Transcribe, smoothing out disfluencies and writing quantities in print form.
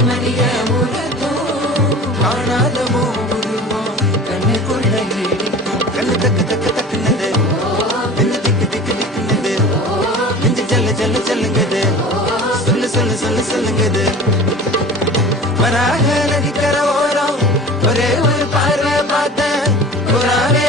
கண்மணிய உலகம் காணாத உருவம் கண்ணுக்குள்ள இடிக்கும் கண்ணு தக்கு தக்கு தக்குனது நெஞ்சு திக்கு திக்கு திக்குனது நெஞ்சு ஜல்லு ஜல்லு ஜல்லுங்குது சொல்லு சொல்லு சொல்லு சொல்லுங்குது வராக நதிக்கர ஓரம் ஒரே ஒரு பார்வை பார்த்தேன் புறாவே